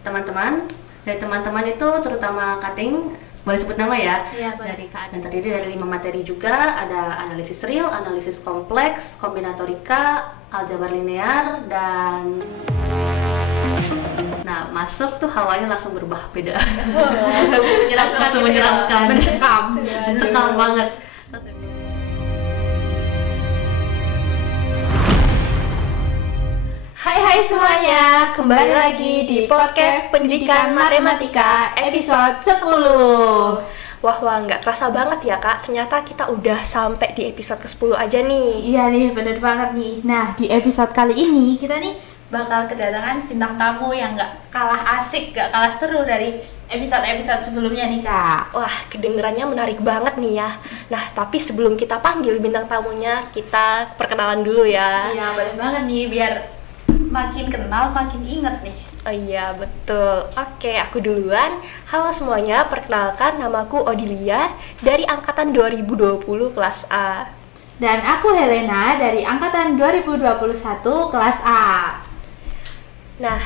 teman-teman. Dari teman-teman itu terutama cutting, boleh sebut nama ya? Iya, boleh. Dan terdiri dari 5 materi juga, ada analisis real, analisis kompleks, kombinatorika, aljabar linear, dan nah masuk tuh hawanya langsung berubah beda. Langsung menyeramkan, mencekam banget. Hai semuanya, kembali lagi di podcast Pendidikan Matematika episode 10. Wah, nggak kerasa banget ya kak, ternyata kita udah sampai di episode ke-10 aja nih. Iya nih, bener banget nih. Nah, di episode kali ini kita nih bakal kedatangan bintang tamu yang gak kalah asik, gak kalah seru dari episode-episode sebelumnya nih kak. Wah, kedengerannya menarik banget nih ya. Nah, tapi sebelum kita panggil bintang tamunya, kita perkenalan dulu ya. Iya, boleh banget nih, biar makin kenal, makin inget nih. Oh iya, betul. Oke, aku duluan. Halo semuanya, perkenalkan namaku Odilia dari Angkatan 2020 kelas A. Dan aku Helena dari Angkatan 2021 kelas A. Nah,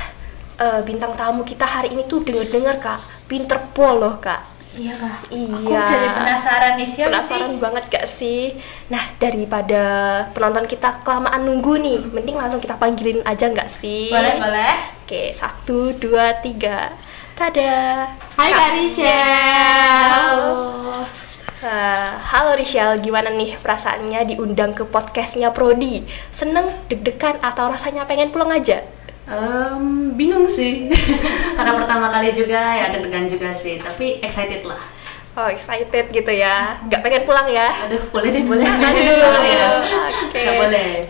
bintang tamu kita hari ini tuh denger-dengar kak, pinter pol loh kak. Iya kak. Iya. Aku jadi penasaran nih, siapa penasaran banget gak sih? Nah, daripada penonton kita kelamaan nunggu nih, mending langsung kita panggilin aja gak sih? Boleh, boleh. Oke, 1, 2, 3. Tada. Hai Kak Rishel. Halo Rishel, gimana nih perasaannya diundang ke podcastnya Prodi? Seneng, deg-degan, atau rasanya pengen pulang aja? Bingung sih. Karena pertama kali juga ya, deg-degan juga sih, tapi excited lah. Oh, excited gitu ya. Gak pengen pulang ya? Aduh, boleh deh, boleh. Oke. Gak boleh.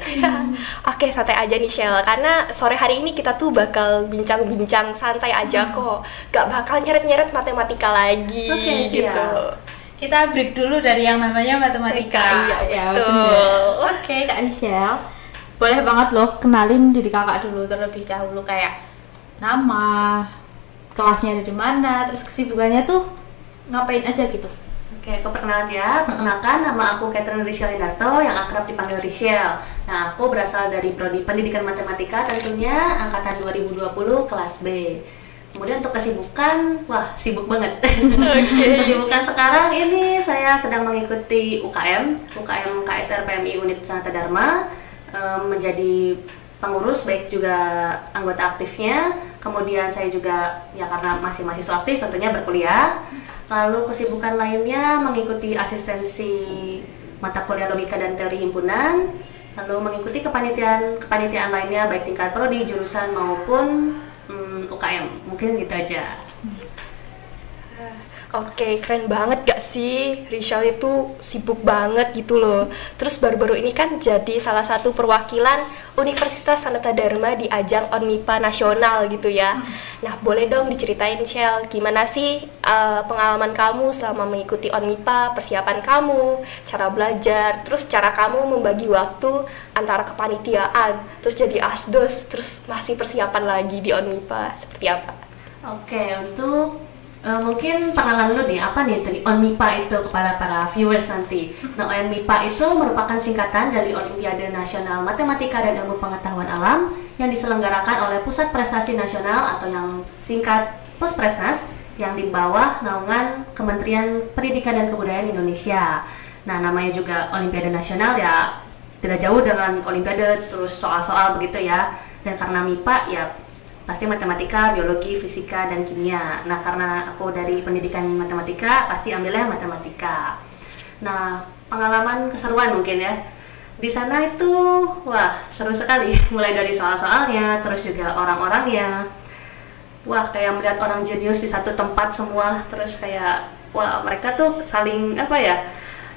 Oke, santai aja nih Shell. Karena sore hari ini kita tuh bakal bincang-bincang santai aja kok. Gak bakal nyeret-nyeret matematika lagi. Oke, gitu. siap. Kita break dulu dari yang namanya matematika. Iya, betul. betul. Oke, Kak Rishel. Boleh banget loh kenalin diri kakak dulu terlebih dahulu, kayak nama, kelasnya ada di mana, terus kesibukannya tuh ngapain aja gitu. Oke, aku perkenalan ya. Perkenalkan, nama aku Catherine Rishel Indarto, yang akrab dipanggil Rishel. Nah, aku berasal dari Prodi Pendidikan Matematika, tentunya angkatan 2020 kelas B. Kemudian untuk kesibukan, wah sibuk banget. Kesibukan sekarang ini saya sedang mengikuti UKM KSR PMI Unit Sanata Dharma, menjadi pengurus baik juga anggota aktifnya. Kemudian saya juga ya karena masih mahasiswa aktif tentunya berkuliah. Lalu kesibukan lainnya mengikuti asistensi mata kuliah logika dan teori himpunan, lalu mengikuti kepanitiaan lainnya baik tingkat prodi, jurusan maupun UKM. Mungkin gitu aja. Oke, keren banget gak sih? Rishel itu sibuk banget gitu loh. Terus baru-baru ini kan jadi salah satu perwakilan Universitas Sanata Dharma di ajang ONMIPA nasional gitu ya. Nah, boleh dong diceritain Shell, gimana sih pengalaman kamu selama mengikuti ONMIPA, persiapan kamu, cara belajar, terus cara kamu membagi waktu antara kepanitiaan, terus jadi asdos, terus masih persiapan lagi di ONMIPA, seperti apa? Oke, untuk mungkin perkenalan dulu nih, apa nih tadi ONMIPA itu kepada para viewers nanti. Nah, ONMIPA itu merupakan singkatan dari Olimpiade Nasional Matematika dan Ilmu Pengetahuan Alam yang diselenggarakan oleh Pusat Prestasi Nasional atau yang singkat Puspresnas, yang di bawah naungan Kementerian Pendidikan dan Kebudayaan Indonesia. Nah, namanya juga Olimpiade Nasional ya, tidak jauh dengan Olimpiade terus soal-soal begitu ya. Dan karena MIPA ya pasti matematika, biologi, fisika, dan kimia. Nah, karena aku dari pendidikan matematika, pasti ambilnya matematika. Nah, pengalaman keseruan mungkin ya. Di sana itu, wah, seru sekali. Mulai dari soal-soalnya, terus juga orang-orangnya. Wah, kayak melihat orang jenius di satu tempat semua. Terus kayak, wah, mereka tuh saling, apa ya,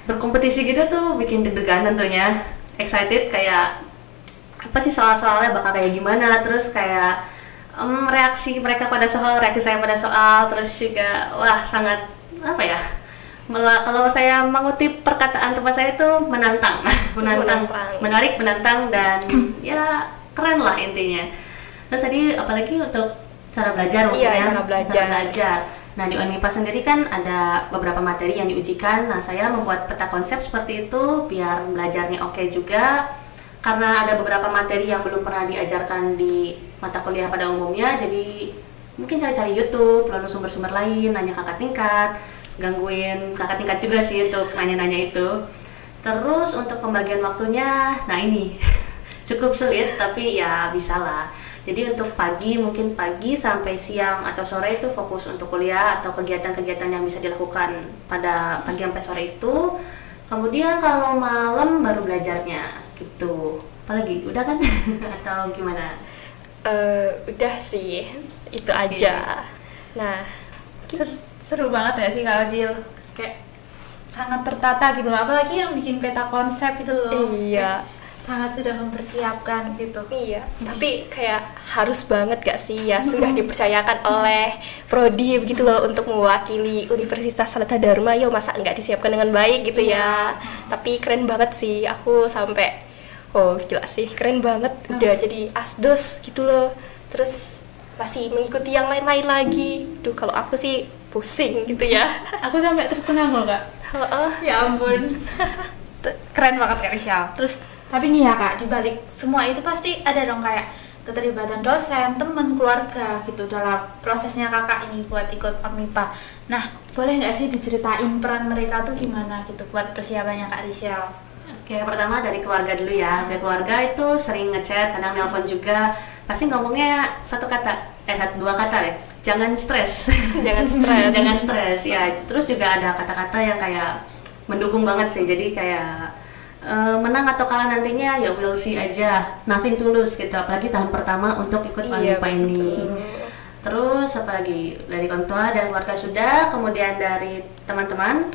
berkompetisi gitu tuh bikin deg-degan tentunya. Excited kayak, apa sih soal-soalnya bakal kayak gimana. Terus kayak reaksi mereka pada soal, reaksi saya pada soal, terus juga wah sangat apa ya, kalau saya mengutip perkataan tempat saya itu menantang, menarik, menantang, dan ya keren lah intinya. Terus tadi apalagi untuk cara belajar mungkin ya, cara belajar. Nah, di UNMIPA sendiri kan ada beberapa materi yang diujikan. Nah, saya membuat peta konsep seperti itu biar belajarnya oke juga. Karena ada beberapa materi yang belum pernah diajarkan di mata kuliah pada umumnya, jadi mungkin cari-cari YouTube, lalu sumber-sumber lain, nanya kakak tingkat, gangguin kakak tingkat juga sih untuk nanya-nanya itu. Terus untuk pembagian waktunya, nah ini cukup sulit tapi ya bisa lah. Jadi untuk pagi, mungkin pagi sampai siang atau sore itu fokus untuk kuliah atau kegiatan-kegiatan yang bisa dilakukan pada pagi sampai sore itu. Kemudian kalau malam baru belajarnya gitu. Apalagi udah kan? Atau gimana? Udah sih, itu aja. Nah, Seru banget ya sih Kak Ojil, kayak sangat tertata gitu loh, apalagi yang bikin peta konsep itu loh. iya. Sangat sudah mempersiapkan gitu. Iya, tapi kayak harus banget gak sih ya sudah dipercayakan oleh prodi begitu loh untuk mewakili Universitas Sanata Dharma, ya masa nggak disiapkan dengan baik gitu ya. Tapi keren banget sih, aku sampai gila sih, keren banget udah jadi asdos gitu loh. Terus masih mengikuti yang lain-lain lagi. Duh, kalau aku sih pusing gitu ya. Aku sampai tercengang loh Kak. Ya ampun. Keren banget Kak Rishal. Terus tapi nih ya Kak, dibalik semua itu pasti ada dong kayak keterlibatan dosen, teman, keluarga gitu dalam prosesnya kakak ini buat ikut ONMIPA. Nah, boleh nggak sih diceritain peran mereka tuh gimana gitu buat persiapannya Kak Rishal? Oke, pertama dari keluarga dulu ya. Dari keluarga itu sering ngechat, kadang nelpon juga. Pasti ngomongnya dua kata ya. Jangan stres. Jangan stres. Jangan stres ya. Terus juga ada kata-kata yang kayak mendukung banget sih. Jadi kayak menang atau kalah nantinya ya we'll see aja, nothing to lose gitu, apalagi tahun pertama untuk ikut ONMIPA ini. Terus apalagi dari orang tua dan keluarga sudah, kemudian dari teman-teman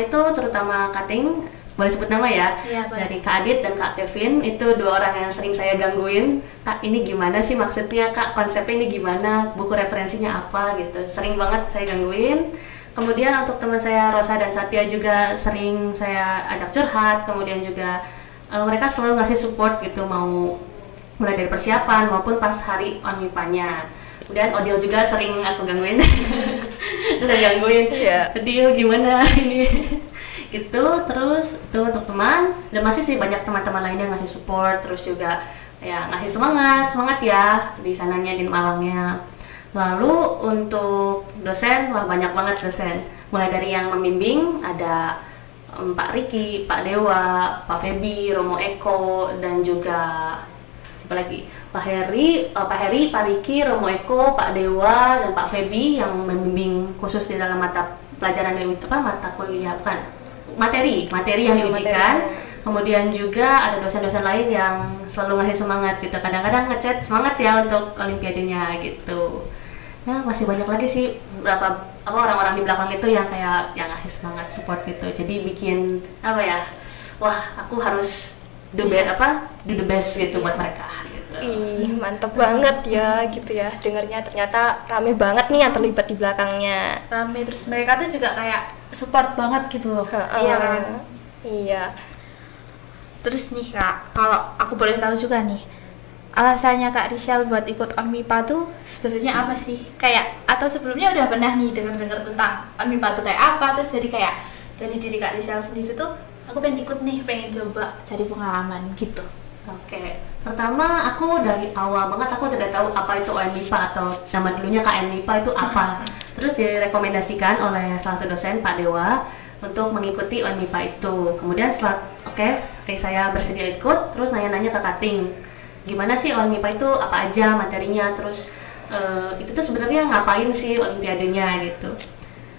itu terutama cutting, boleh sebut nama ya, dari Kak Adit dan Kak Kevin, itu dua orang yang sering saya gangguin. Kak, ini gimana sih maksudnya Kak, konsepnya ini gimana, buku referensinya apa gitu, sering banget saya gangguin. Kemudian untuk teman saya Rosa dan Satya juga sering saya ajak curhat, kemudian juga mereka selalu ngasih support gitu, mau mulai dari persiapan maupun pas hari ONMIPA-nya. Kemudian Odil juga sering aku gangguin, terus saya gangguin, Odil gimana ini, gitu. Terus itu untuk teman, dan masih sih banyak teman-teman lainnya ngasih support, terus juga ya ngasih semangat ya di sananya di Malangnya. Lalu untuk dosen, wah banyak banget dosen. Mulai dari yang membimbing ada Pak Riki, Pak Dewa, Pak Febi, Romo Eko, dan juga siapa lagi? Pak Heri, Pak Riki, Romo Eko, Pak Dewa, dan Pak Febi yang membimbing khusus di dalam mata pelajaran mata kuliah kan? Materi yang diujikan. Kemudian juga ada dosen-dosen lain yang selalu ngasih semangat gitu. Kadang-kadang ngechat semangat ya untuk olimpiadenya gitu. Ya masih banyak lagi sih berapa orang-orang di belakang itu yang kayak yang ngasih semangat support gitu. Jadi bikin wah aku harus do the best gitu buat mereka gitu. Ih, mantep banget ya gitu ya, dengarnya ternyata rame banget nih yang terlibat di belakangnya. Rame, terus mereka tuh juga kayak support banget gitu loh. Iya kan? Iya. Terus nih Kak, kalau aku boleh tahu juga nih, alasannya Kak Rishal buat ikut ONMIPA tuh sebenarnya apa sih? Kayak atau sebelumnya udah pernah nih dengar tentang ONMIPA tuh kayak apa? Terus jadi kayak dari diri Kak Rishal sendiri tuh aku pengen ikut nih, pengen coba cari pengalaman gitu. Oke, pertama aku dari awal banget aku tidak tahu apa itu ONMIPA atau nama dulunya KNMIPA itu apa. Terus direkomendasikan oleh salah satu dosen Pak Dewa untuk mengikuti ONMIPA itu. Kemudian setelah saya bersedia ikut, terus nanya-nanya ke cutting. Gimana sih ONMIPA itu, apa aja materinya, terus itu tuh sebenarnya ngapain sih olimpiadenya gitu.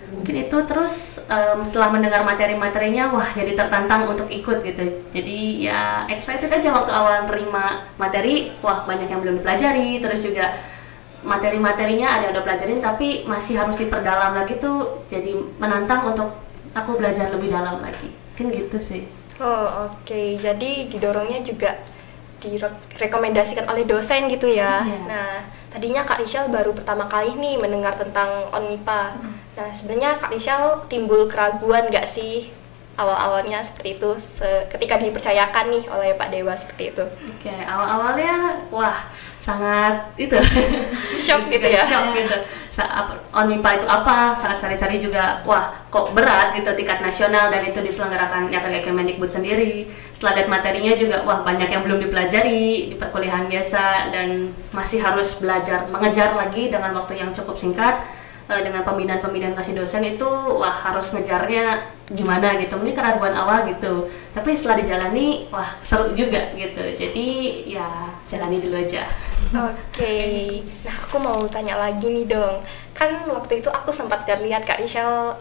Mungkin itu. Terus setelah mendengar materi-materinya, wah jadi tertantang untuk ikut gitu. Jadi ya excited aja waktu awal nerima materi, wah banyak yang belum dipelajari, terus juga materi-materinya ada yang udah pelajarin tapi masih harus diperdalam lagi tuh, jadi menantang untuk aku belajar lebih dalam lagi. Mungkin gitu sih. Oh oke. Jadi didorongnya juga direkomendasikan oleh dosen gitu ya. Nah, tadinya Kak Rishal baru pertama kali nih mendengar tentang ONMIPA. Nah, sebenarnya Kak Rishal timbul keraguan nggak sih awal-awalnya seperti itu ketika dipercayakan nih oleh Pak Dewa seperti itu? Oke, awal-awalnya wah sangat itu shock gitu ya. Shock gitu. Saat ONMIPA itu apa? Saat cari-cari juga wah kok berat gitu tingkat nasional dan itu diselenggarakan ya kayak Kemendikbud sendiri. Setelah lihat materinya juga wah banyak yang belum dipelajari di perkuliahan biasa dan masih harus belajar mengejar lagi dengan waktu yang cukup singkat. Dengan pembinaan kasih dosen itu wah harus ngejarnya gimana gitu, mungkin keraguan awal gitu, tapi setelah dijalani wah seru juga gitu, jadi ya jalani dulu aja. Oke. Nah aku mau tanya lagi nih dong, kan waktu itu aku sempat terlihat Kak Richelle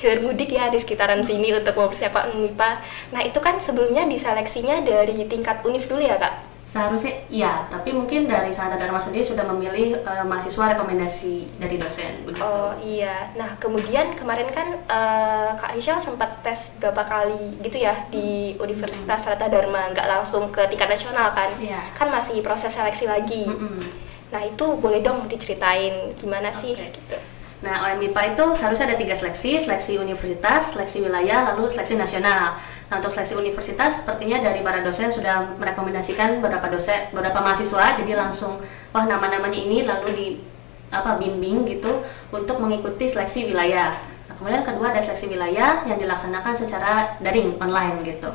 hilir mudik ya di sekitaran sini untuk mempersiapkan UNMIPA. Nah itu kan sebelumnya diseleksinya dari tingkat UNIF dulu ya Kak? Seharusnya iya, tapi mungkin dari Sanata Dharma sendiri sudah memilih mahasiswa rekomendasi dari dosen begitu. Oh iya, nah kemudian kemarin kan Kak Richelle sempat tes berapa kali gitu ya di Universitas Sanata Dharma, nggak langsung ke tingkat nasional kan? Iya. Kan masih proses seleksi lagi. Nah itu boleh dong diceritain gimana sih gitu. Nah, ONMIPA itu seharusnya ada 3 seleksi universitas, seleksi wilayah, lalu seleksi nasional. Nah, untuk seleksi universitas, sepertinya dari para dosen sudah merekomendasikan beberapa mahasiswa, jadi langsung, wah nama-namanya ini lalu bimbing gitu untuk mengikuti seleksi wilayah. Nah, kemudian kedua ada seleksi wilayah yang dilaksanakan secara daring, online gitu.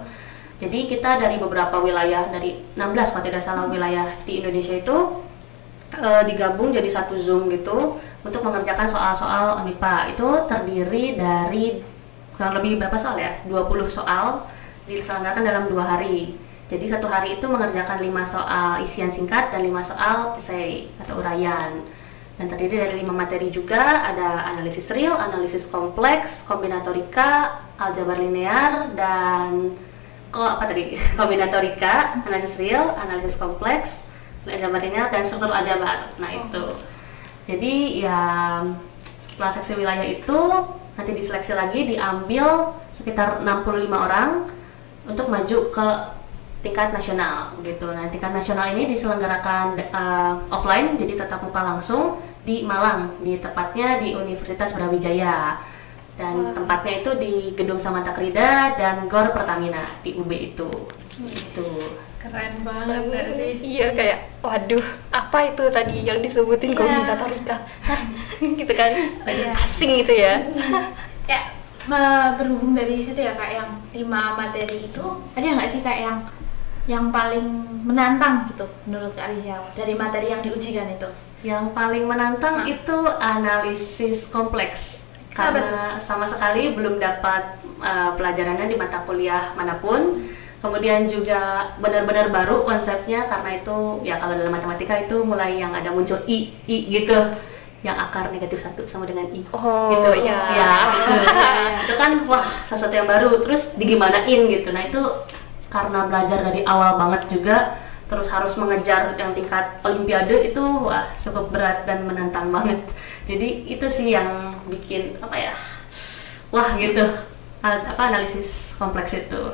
Jadi kita dari beberapa wilayah, dari 16 kalau tidak salah wilayah di Indonesia itu, digabung jadi satu Zoom gitu untuk mengerjakan soal-soal ONMIPA. Itu terdiri dari kurang lebih berapa soal ya? 20 soal diselenggarakan dalam 2 hari. Jadi satu hari itu mengerjakan 5 soal isian singkat dan 5 soal esai atau uraian. Dan terdiri dari 5 materi juga, ada analisis real, analisis kompleks, kombinatorika, aljabar linear, dan kombinatorika, analisis real, analisis kompleks, aljabar linear, dan struktur aljabar. Nah itu. Jadi ya setelah seksi wilayah itu nanti diseleksi lagi, diambil sekitar 65 orang untuk maju ke tingkat nasional gitu. Nah tingkat nasional ini diselenggarakan offline, jadi tatap muka langsung di Malang, tepatnya di Universitas Brawijaya, dan tempatnya itu di Gedung Samanta Krida dan Gor Pertamina di UB itu. Gitu. Keren banget gak sih? Iya kayak waduh apa itu tadi yang disebutin kombinatorika gitu kan, asing gitu ya. Ya berhubung dari situ ya Kak, yang 5 materi itu ada nggak sih Kak yang paling menantang gitu menurut Kak Richelle dari materi yang diujikan itu? Yang paling menantang itu analisis kompleks. Karena sama sekali belum dapat pelajarannya di mata kuliah manapun. Kemudian juga benar-benar baru konsepnya, karena itu ya kalau dalam matematika itu mulai yang ada muncul I gitu, yang akar negatif 1 sama dengan I gitu ya gitu. Itu kan wah sesuatu yang baru, terus digimanain gitu. Nah itu karena belajar dari awal banget juga, terus harus mengejar yang tingkat olimpiade itu wah cukup berat dan menantang banget. Jadi itu sih yang bikin wah gitu analisis kompleks itu.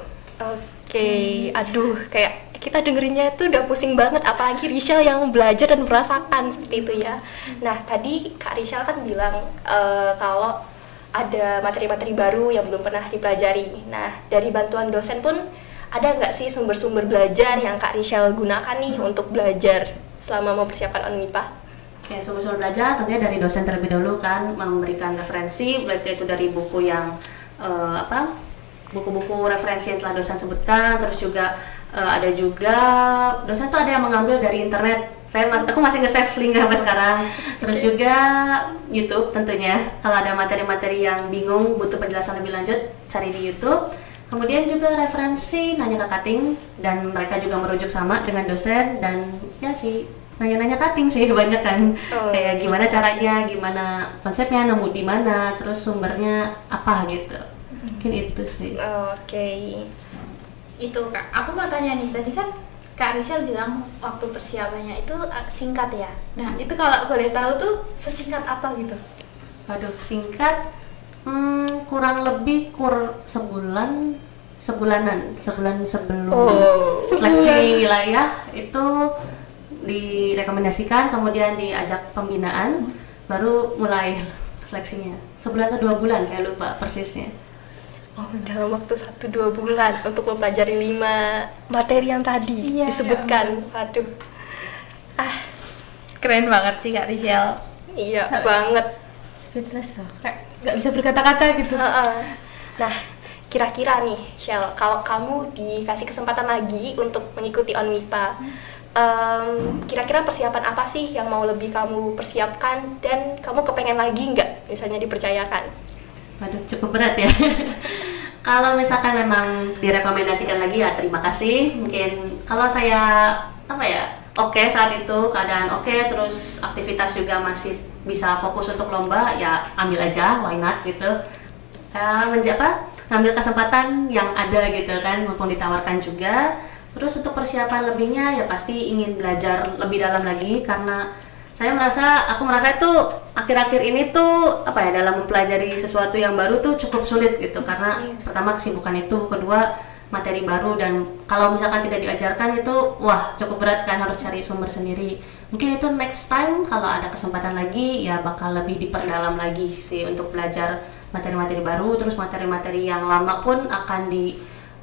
Oke, aduh kayak kita dengerinnya itu udah pusing banget, apalagi Richelle yang belajar dan merasakan seperti itu ya. Nah tadi Kak Richelle kan bilang kalau ada materi-materi baru yang belum pernah dipelajari. Nah dari bantuan dosen pun ada nggak sih sumber-sumber belajar yang Kak Richelle gunakan nih untuk belajar selama mempersiapkan ONMIPA? Oke, sumber-sumber belajar tentunya dari dosen terlebih dahulu kan, memberikan referensi, berarti itu dari buku yang buku-buku referensi yang telah dosen sebutkan. Terus juga ada juga dosen tuh ada yang mengambil dari internet. Aku masih nge-save link sampai sekarang. Terus juga YouTube tentunya. Kalau ada materi-materi yang bingung butuh penjelasan lebih lanjut, cari di YouTube. Kemudian juga referensi nanya ke cutting, dan mereka juga merujuk sama dengan dosen, dan ya sih nanya-nanya cutting sih banyak kan. Kayak gimana caranya, gimana konsepnya, nemu di mana, terus sumbernya apa gitu. Mungkin itu sih. Oke. Itu Kak, aku mau tanya nih, tadi kan Kak Richelle bilang waktu persiapannya itu singkat ya. Nah itu kalau boleh tahu tuh sesingkat apa gitu? Waduh, singkat kurang lebih sebulan sebulan sebelum seleksi wilayah itu direkomendasikan, kemudian diajak pembinaan, baru mulai seleksinya. Sebulan atau 2 bulan saya lupa persisnya. Oh, dalam waktu 1-2 bulan untuk mempelajari 5 materi yang tadi disebutkan. Waduh. Keren banget sih Kak Rishel. Iya, banget. Speechless loh, kayak nggak bisa berkata-kata gitu. Nah, kira-kira nih, Shell, kalau kamu dikasih kesempatan lagi untuk mengikuti ONMIPA, kira-kira persiapan apa sih yang mau lebih kamu persiapkan dan kamu kepengen lagi nggak misalnya dipercayakan? Waduh, cukup berat ya. Kalau misalkan memang direkomendasikan lagi ya terima kasih. Mungkin kalau saya oke saat itu keadaan oke, terus aktivitas juga masih bisa fokus untuk lomba, ya ambil aja, why not gitu. Ngambil kesempatan yang ada gitu kan, mumpung ditawarkan juga. Terus untuk persiapan lebihnya ya pasti ingin belajar lebih dalam lagi, karena aku merasa itu akhir-akhir ini tuh dalam mempelajari sesuatu yang baru tuh cukup sulit gitu, karena pertama kesibukan itu, kedua materi baru, dan kalau misalkan tidak diajarkan itu cukup berat kan, harus cari sumber sendiri. Mungkin itu next time kalau ada kesempatan lagi ya bakal lebih diperdalam lagi sih untuk belajar materi-materi baru, terus materi-materi yang lama pun akan di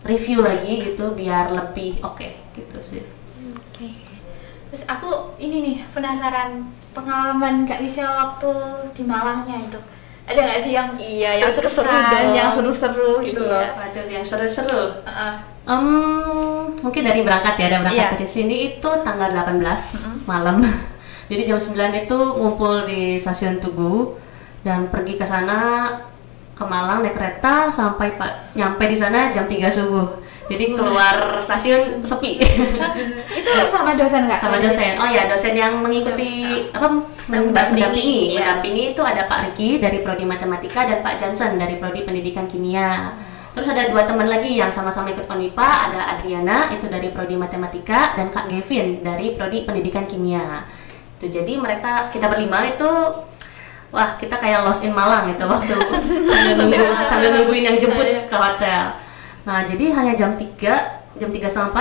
review lagi gitu biar lebih oke gitu sih. Terus aku ini nih penasaran pengalaman Kak Rishel waktu di Malangnya itu. Ada nggak sih yang yang seru-seru dong, yang seru-seru gitu loh? Waduh, yang seru-seru. Mungkin dari berangkat dari sini itu tanggal 18 malam. Jadi jam 9 itu ngumpul di stasiun Tugu dan pergi ke sana ke Malang naik kereta sampai nyampe di sana jam 3 subuh. Jadi keluar stasiun sepi. Itu sama dosen nggak? Sama dosen. Oh ya, dosen yang mengikuti mendampingi. Mendampingi itu ada Pak Riki dari Prodi Matematika dan Pak Johnson dari Prodi Pendidikan Kimia. Terus ada 2 teman lagi yang sama-sama ikut ONMIPA, ada Adriana itu dari Prodi Matematika dan Kak Gavin dari Prodi Pendidikan Kimia. Itu jadi kita berlima itu kita kayak lost in Malang gitu waktu sambil nungguin yang jemput ke hotel. Nah, jadi hanya jam 3:04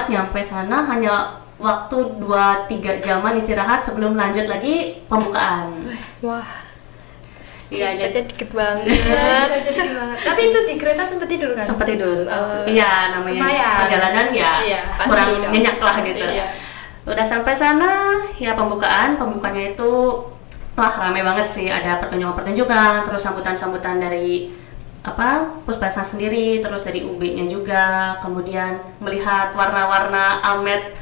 nyampe sana, hanya waktu 2-3 jaman istirahat sebelum lanjut lagi pembukaan. Wah. Iya, jadi dikit banget. Tapi itu di kereta sempat tidur kan? Sempat tidur. Iya, namanya perjalanan kurang nyenyak lah gitu. Udah sampai sana, ya pembukaannya itu rame banget sih, ada pertunjukan, terus sambutan dari Puspesnas sendiri, terus dari UB-nya juga, kemudian melihat warna-warna almet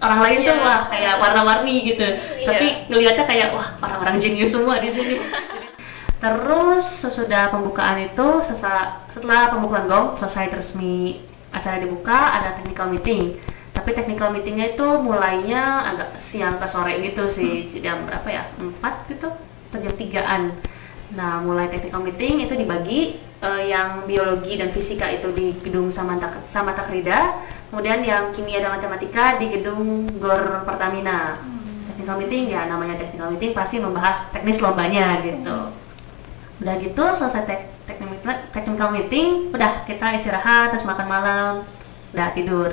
orang lain tuh kayak warna-warni gitu. Tapi ngelihatnya kayak orang-orang jenius semua di sini. Terus sesudah pembukaan itu, setelah pembukaan gong selesai resmi acara dibuka, ada technical meeting. Tapi technical meetingnya itu mulainya agak siang ke sore gitu sih, jam berapa ya? 4 gitu atau jam 3-an. Nah, mulai technical meeting itu dibagi, yang biologi dan fisika itu di gedung Samatakrida, kemudian yang kimia dan matematika di gedung GOR Pertamina. Technical meeting ya namanya technical meeting pasti membahas teknis lombanya gitu. Udah gitu selesai technical meeting, udah kita istirahat, terus makan malam, udah tidur.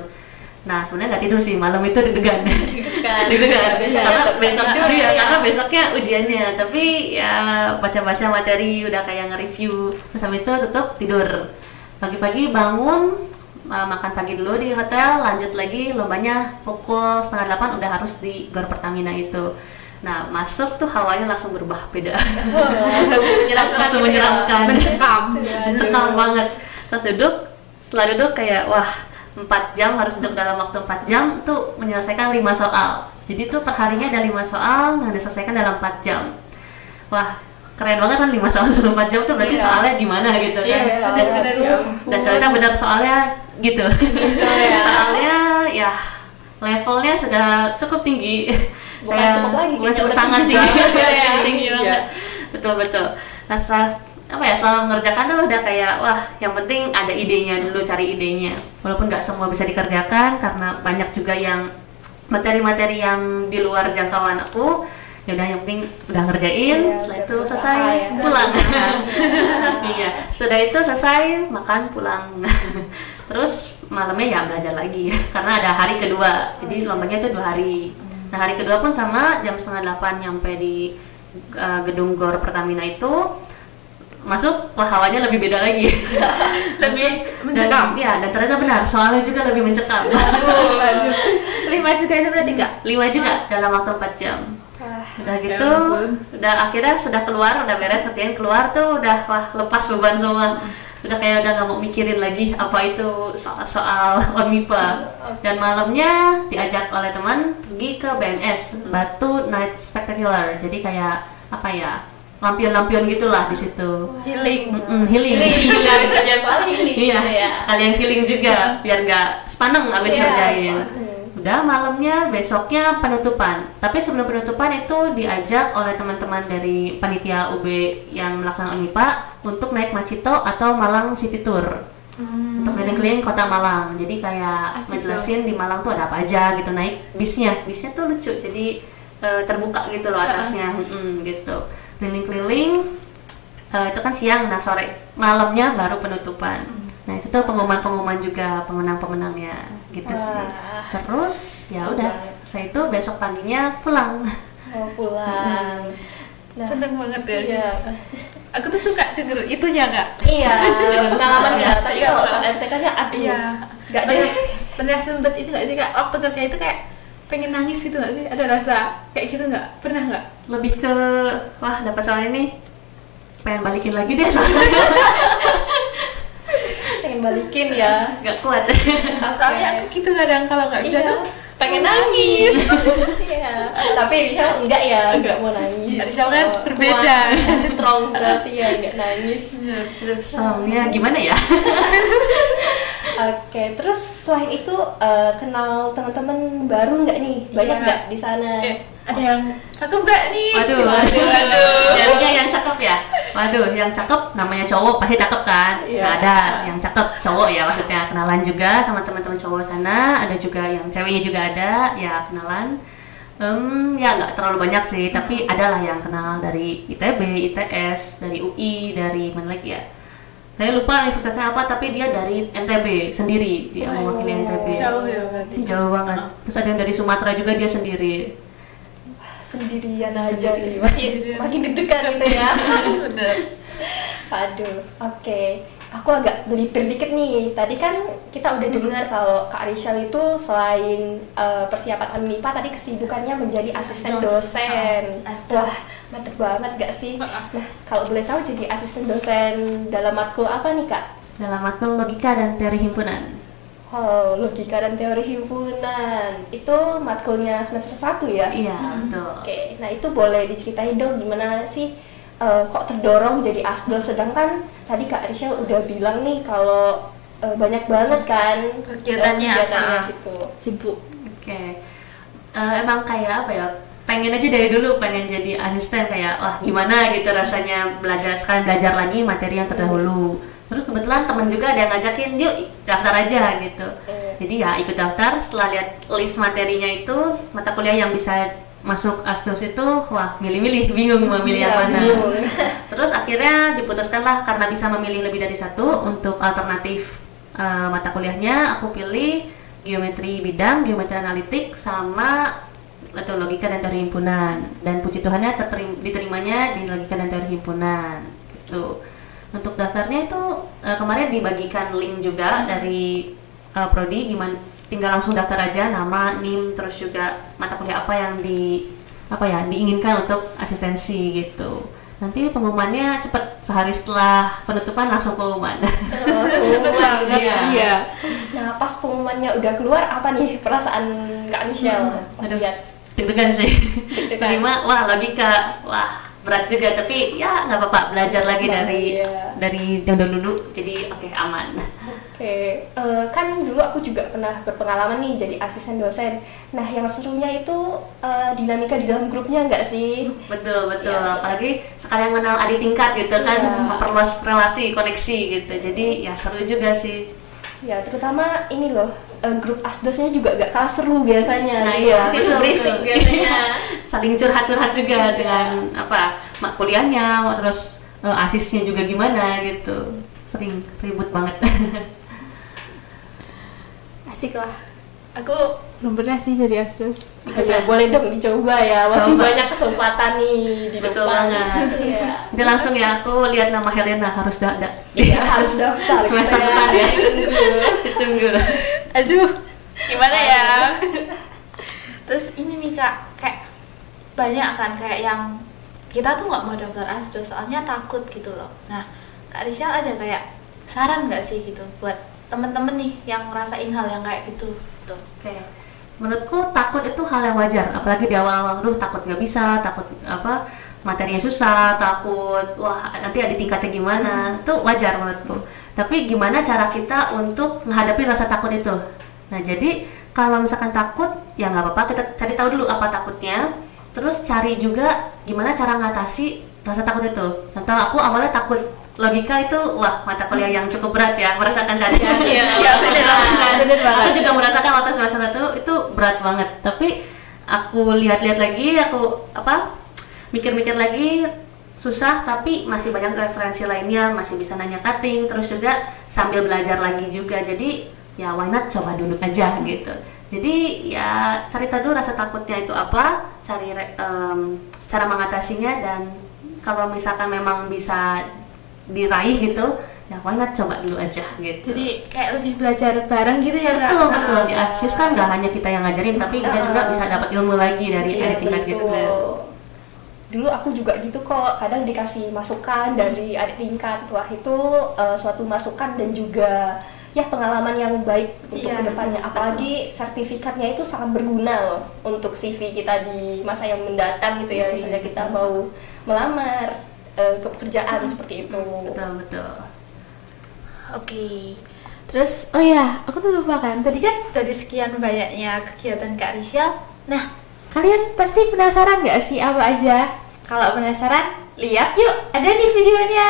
Nah, sebenarnya nggak tidur sih, malam itu deg-degan. Karena besoknya ujiannya. Tapi ya baca-baca materi, udah kayak nge-review. Terus habis itu tutup tidur. Pagi-pagi bangun, makan pagi dulu di hotel, lanjut lagi lombanya pukul 7:30 udah harus di GOR Pertamina itu. Nah, masuk tuh hawanya langsung berubah beda. Langsung menyeramkan. Mencekam banget. Terus setelah duduk kayak 4 jam, harus duduk dalam waktu 4 jam tuh menyelesaikan 5 soal. Jadi tuh perharinya ada 5 soal yang diselesaikan dalam 4 jam. Wah, keren banget kan 5 soal dalam 4 jam tuh berarti soalnya gimana gitu kan. Dan ternyata benar soalnya gitu. Soalnya ya levelnya sudah cukup tinggi. Bukan cukup sangat tinggi banget. Betul. Nah, setelah mengerjakan tuh udah kayak yang penting ada idenya dulu, cari idenya. Walaupun nggak semua bisa dikerjakan karena banyak juga yang materi-materi yang di luar jangkauan aku. Ya udah, yang penting udah ngerjain, setelah itu selesai pulang. Iya, sudah itu selesai makan pulang. Terus malamnya ya belajar lagi karena ada hari kedua. Jadi lombanya itu 2 hari. Nah, hari kedua pun sama, jam 7:30 nyampe di gedung GOR Pertamina itu. masuk, wah hawanya lebih beda lagi. Lebih mencekam. Dan ternyata benar, soalnya juga lebih mencekam. Waduh. 5 juga itu berarti Kak? 5 juga dalam waktu 4 jam. Udah gitu, udah akhirnya sudah keluar, udah beres kerjain, keluar tuh udah wah lepas beban semua. Udah kayak udah nggak mau mikirin lagi apa itu soal ONMIPA. Dan malamnya diajak oleh teman pergi ke BNS, Batu Night Spectacular. Jadi kayak apa ya, lampion-lampion gitulah di situ. Healing. Healing. Nggak bisa kerja soal healing. Iya, sekalian healing juga biar nggak sepaneng abis ngerjain. Udah malamnya, besoknya penutupan. Tapi sebelum penutupan itu diajak oleh teman-teman dari panitia UB yang melaksanakan ONMIPA untuk naik Macito atau Malang City Tour. Untuk keliling-keliling kota Malang. Jadi kayak ngejelasin di Malang tuh ada apa aja gitu, naik bisnya. Bisnya tuh lucu, jadi terbuka gitu loh atasnya, gitu. Keliling-keliling, itu kan siang, nah sore malamnya baru penutupan. Nah itu tuh pengumuman-pengumuman juga, pemenang-pemenangnya gitu sih. Terus ya udah, saya itu besok paginya pulang. Pulang. Nah, seneng banget ya. Iya. Aku tuh suka denger itunya Kak. Iya, pengalaman ya. Tapi kalau soal MTK-nya aduh. Iya. Gak deh. Pernah sempet itu nggak sih Kak? Waktu kerja itu kayak pengen nangis gitu nggak sih? Ada rasa kayak gitu nggak? Pernah nggak? Lebih ke wah dapat soal ini, pengen balikin lagi deh soalnya. Pengen balikin ya, nggak kuat. Soalnya aku gitu kadang kalau nggak bisa tuh pengen nangis. Iya. Tapi Rishal enggak ya, enggak mau nangis. Rishal kan berbeda. Strong berarti ya, enggak nangis. Soalnya gimana ya? Oke, terus selain itu kenal teman-teman baru nggak nih? Banyak nggak di sana? Ada yang cakep nggak nih? Waduh. Jadinya yang cakep ya? Waduh, yang cakep namanya cowok pasti cakep kan? Nah, ada yang cakep cowok ya, maksudnya kenalan juga sama teman-teman cowok sana. Ada juga yang ceweknya juga ada, ya kenalan. Ya nggak terlalu banyak sih, tapi adalah yang kenal dari ITB, ITS, dari UI, dari mana lagi ya? Saya lupa universitasnya apa, tapi dia dari NTB sendiri, dia mewakili NTB. Jauh ya berarti. Jauh banget. Terus ada yang dari Sumatera juga, dia sendiri. Sendirian aja nih, masih makin deg-degan gitu ya. Aduh, oke. Aku agak melipir dikit nih. Tadi kan kita udah dengar kalau Kak Rishal itu selain persiapan ONMIPA tadi kesibukannya menjadi asisten dosen. Wah, mantep banget gak sih? Nah, kalau boleh tahu jadi asisten dosen dalam matkul apa nih Kak? Dalam matkul logika dan teori himpunan. Oh, logika dan teori himpunan. Itu matkulnya semester 1 ya? Iya, betul. Oke, nah itu boleh diceritain dong gimana sih kok terdorong jadi asdos, sedangkan tadi Kak Rishal udah bilang nih kalau banyak banget kan kegiatannya gitu. Sibuk. Oke. Emang kayak apa ya? Pengen aja dari dulu pengen jadi asisten, kayak wah gimana gitu rasanya sekalian belajar lagi materi yang terdahulu. Terus kebetulan temen juga ada yang ngajakin, yuk daftar aja gitu. Jadi ya ikut daftar, setelah lihat list materinya itu, mata kuliah yang bisa masuk asdos itu, wah milih-milih, bingung mau milih yang mana. Terus akhirnya diputuskanlah karena bisa memilih lebih dari satu untuk alternatif mata kuliahnya, aku pilih geometri bidang, geometri analitik, sama atau logika dan teori himpunan. Dan puji Tuhannya diterimanya di logika dan teori himpunan gitu. Untuk daftarnya itu kemarin dibagikan link juga dari prodi, gimana tinggal langsung daftar aja nama, NIM, terus juga mata kuliah apa yang diinginkan untuk asistensi gitu. Nanti pengumumannya cepet, sehari setelah penutupan langsung pengumuman. Cepet banget. Iya. Nah, pas pengumumannya udah keluar, apa nih perasaan Kak Rishal pas lihat? Deg-degan sih. Terima, wah logika, wah berat juga, tapi ya nggak apa-apa, belajar lagi dari yang dulu, jadi oke, aman. Oke, kan dulu aku juga pernah berpengalaman nih jadi asisten dosen. Nah, yang serunya itu dinamika di dalam grupnya nggak sih? Betul, apalagi sekalian kenal adik tingkat gitu kan, memperluas relasi, koneksi gitu, jadi ya seru juga sih. Ya, terutama ini loh, grup asdosnya juga gak kalah seru biasanya. Nah gitu. iya, Itu berisik biasanya. Saling curhat-curhat juga dengan mak kuliahnya, terus asisnya juga gimana gitu, sering ribut banget. Asik lah. Aku belum pernah sih jadi Asdos. Ya, boleh dong dicoba ya, masih Coba. banyak kesempatan nih di Betul depan. banget. Iya. Nanti langsung ya aku lihat nama Helena harus ada. Iya, harus daftar. Semester gitu depan ya. Ditunggu. Ditunggu. Aduh, gimana ya? Terus ini nih Kak, kayak banyak kan kayak yang kita tuh nggak mau daftar Asdos soalnya takut gitu loh. Nah, Kak Rishal ada kayak saran nggak sih gitu buat temen-temen nih yang ngerasain hal yang kayak gitu? Tuh. Oke. Menurutku takut itu hal yang wajar, apalagi di awal-awal takut nggak bisa, takut apa materinya susah, takut wah nanti ada tingkatnya gimana, itu wajar menurutku. Tapi gimana cara kita untuk menghadapi rasa takut itu? Nah jadi kalau misalkan takut ya nggak apa-apa, kita cari tahu dulu apa takutnya, terus cari juga gimana cara ngatasi rasa takut itu. Contoh aku awalnya takut logika itu, wah mata kuliah yang cukup berat ya, merasakan kalian. Iya, bener banget. Aku juga merasakan waktu semester 1 itu berat banget. Tapi aku lihat-lihat lagi, aku mikir-mikir lagi, susah tapi masih banyak referensi lainnya, masih bisa nanya cutting, terus juga sambil belajar lagi juga. Jadi ya why not coba dulu aja gitu. Jadi ya cari tahu dulu rasa takutnya itu apa, cari cara mengatasinya, dan kalau misalkan memang bisa diraih gitu ya why not coba dulu aja gitu. Jadi kayak lebih belajar bareng gitu ya Kak? Betul di ASIS kan nggak hanya kita yang ngajarin, tapi kita juga bisa dapat ilmu lagi dari adik tingkat gitu kan. Dulu aku juga gitu kok, kadang dikasih masukan dari adik tingkat. Wah itu suatu masukan dan juga ya pengalaman yang baik untuk kedepannya. Apalagi sertifikatnya itu sangat berguna loh untuk CV kita di masa yang mendatang gitu ya. Misalnya kita mau melamar ke pekerjaan seperti itu. Betul. Oke. Terus oh ya, aku tuh lupa kan. Tadi kan dari sekian banyaknya kegiatan Kak Rishal. Nah, kalian pasti penasaran nggak sih apa aja? Kalau penasaran, lihat yuk. Ada nih videonya.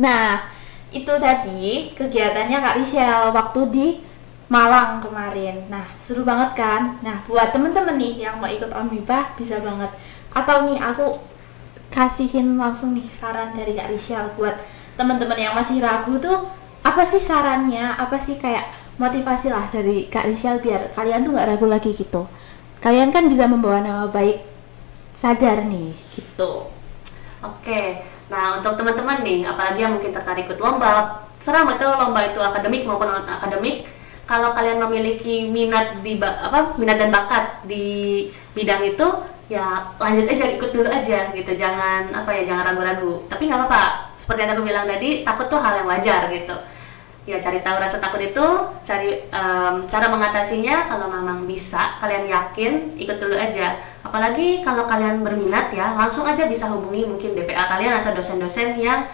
Nah, itu tadi kegiatannya Kak Rishal waktu di Malang kemarin. Nah, seru banget kan? Nah, buat temen-temen nih yang mau ikut ONMIPA bisa banget. Atau nih aku kasihin langsung nih saran dari Kak Rishal buat temen-temen yang masih ragu tuh, apa sih sarannya? Apa sih kayak motivasi lah dari Kak Rishal biar kalian tuh nggak ragu lagi gitu. Kalian kan bisa membawa nama baik, sadar nih gitu. Oke. Nah untuk teman-teman nih, apalagi yang mungkin tertarik ikut lomba, serah itu lomba itu akademik maupun non akademik, kalau kalian memiliki minat minat dan bakat di bidang itu, ya lanjut aja, ikut dulu aja gitu, jangan jangan ragu-ragu. Tapi nggak apa-apa, seperti yang aku bilang tadi, takut tuh hal yang wajar gitu. Ya cari tahu rasa takut itu, cari cara mengatasinya. Kalau memang bisa, kalian yakin, ikut dulu aja. Apalagi kalau kalian berminat ya, langsung aja bisa hubungi mungkin DPA kalian atau dosen-dosen yang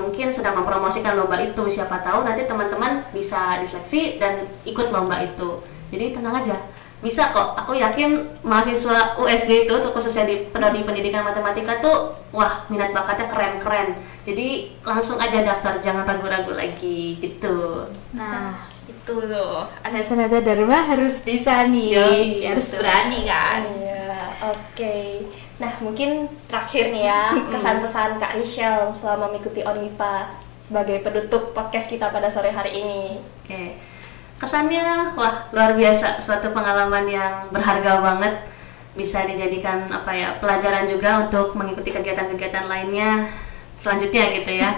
mungkin sedang mempromosikan lomba itu. Siapa tahu nanti teman-teman bisa diseleksi dan ikut lomba itu. Jadi tenang aja, bisa kok. Aku yakin mahasiswa USD itu, khususnya di prodi pendidikan matematika tuh, wah minat bakatnya keren-keren. Jadi langsung aja daftar, jangan ragu-ragu lagi gitu. Nah, itu tuh anak Sanata Dharma harus bisa nih, harus berani kan. Oke. Nah, mungkin terakhir nih ya, kesan-pesan Kak Rishal selama mengikuti ONMIPA sebagai penutup podcast kita pada sore hari ini. Oke. Kesannya wah luar biasa, suatu pengalaman yang berharga banget, bisa dijadikan pelajaran juga untuk mengikuti kegiatan-kegiatan lainnya selanjutnya gitu ya.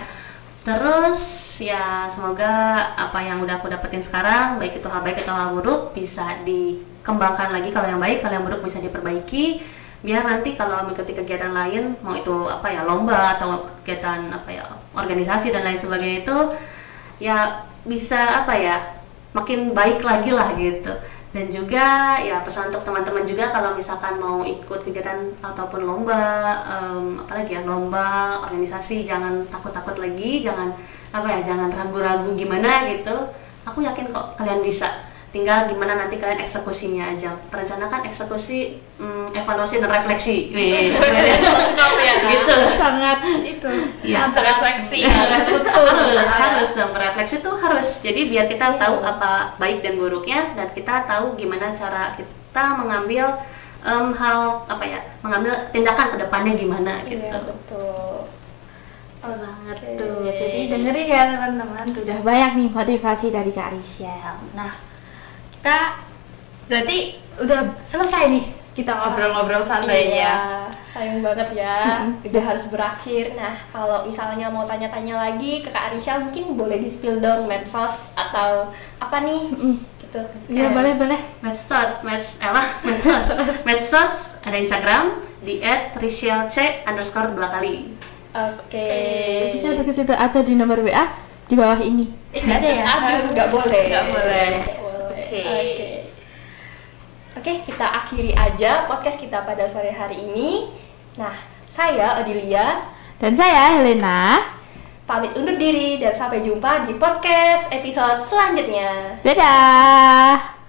Terus ya semoga apa yang udah aku dapetin sekarang, baik itu hal baik atau hal buruk, bisa dikembangkan lagi. Kalau yang baik, kalau yang buruk bisa diperbaiki, biar nanti kalau mengikuti kegiatan lain, mau itu lomba atau kegiatan organisasi dan lain sebagainya, itu ya bisa makin baik lagi lah gitu. Dan juga ya pesan untuk teman-teman juga kalau misalkan mau ikut kegiatan ataupun lomba, apalagi ya lomba, organisasi, jangan takut-takut lagi, jangan jangan ragu-ragu gimana gitu. Aku yakin kok kalian bisa. Tinggal gimana nanti kalian eksekusinya aja. Perencanakan, eksekusi, evaluasi dan refleksi. Gitu. Sangat itu. Ya, refleksi. harus dan berefleksi tuh harus. Jadi biar kita tahu apa baik dan buruknya, dan kita tahu gimana cara kita mengambil mengambil tindakan ke depannya gimana gitu. Iya, betul. Betul banget tuh. Jadi dengerin ya teman-teman, udah banyak nih motivasi dari Kak Rishel. Nah, kita berarti udah selesai nih kita ngobrol-ngobrol santainya. Iya, sayang banget ya, udah harus berakhir. Nah, kalau misalnya mau tanya-tanya lagi ke Kak Rishel, mungkin boleh di-spill dong medsos atau apa nih, gitu. Iya, boleh. Medsos ada Instagram di @rishelc_2 kali. Oke. Bisa tuh ke situ atau di nomor WA di bawah ini. Nggak ada ya? Aduh, nggak boleh. Oke, kita akhiri aja podcast kita pada sore hari ini. Nah, saya Odilia dan saya Helena pamit undur diri dan sampai jumpa di podcast episode selanjutnya. Dadah.